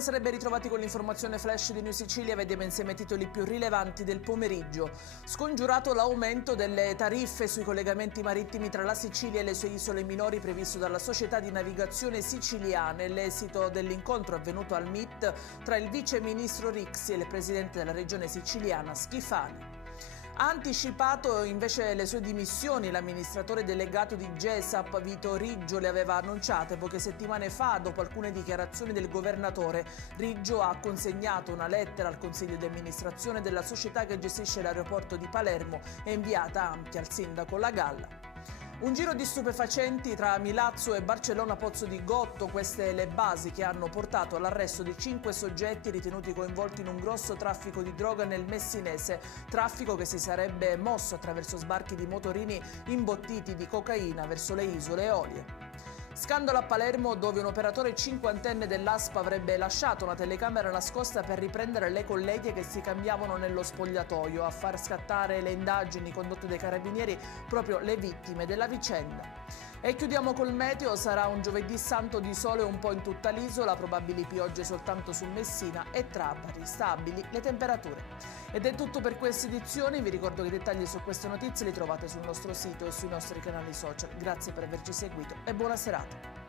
Buonasera e ben ritrovati con l'informazione flash di New Sicilia. Vediamo insieme i titoli più rilevanti del pomeriggio. Scongiurato l'aumento delle tariffe sui collegamenti marittimi tra la Sicilia e le sue isole minori previsto dalla Società di Navigazione Siciliana, l'esito dell'incontro avvenuto al MIT tra il vice ministro Rixi e il presidente della regione siciliana Schifani. Ha anticipato invece le sue dimissioni l'amministratore delegato di GESAP Vito Riggio, le aveva annunciate poche settimane fa dopo alcune dichiarazioni del governatore. Riggio ha consegnato una lettera al consiglio di amministrazione della società che gestisce l'aeroporto di Palermo e inviata anche al sindaco La Galla. Un giro di stupefacenti tra Milazzo e Barcellona Pozzo di Gotto, queste le basi che hanno portato all'arresto di 5 soggetti ritenuti coinvolti in un grosso traffico di droga nel Messinese, traffico che si sarebbe mosso attraverso sbarchi di motorini imbottiti di cocaina verso le isole Eolie. Scandalo a Palermo dove un operatore cinquantenne dell'ASP avrebbe lasciato una telecamera nascosta per riprendere le colleghe che si cambiavano nello spogliatoio, a far scattare le indagini condotte dai carabinieri proprio le vittime della vicenda. E chiudiamo col meteo, sarà un giovedì santo di sole un po' in tutta l'isola, probabili piogge soltanto su Messina e Trapani, stabili le temperature. Ed è tutto per questa edizione, vi ricordo che i dettagli su queste notizie li trovate sul nostro sito e sui nostri canali social. Grazie per averci seguito e buona serata.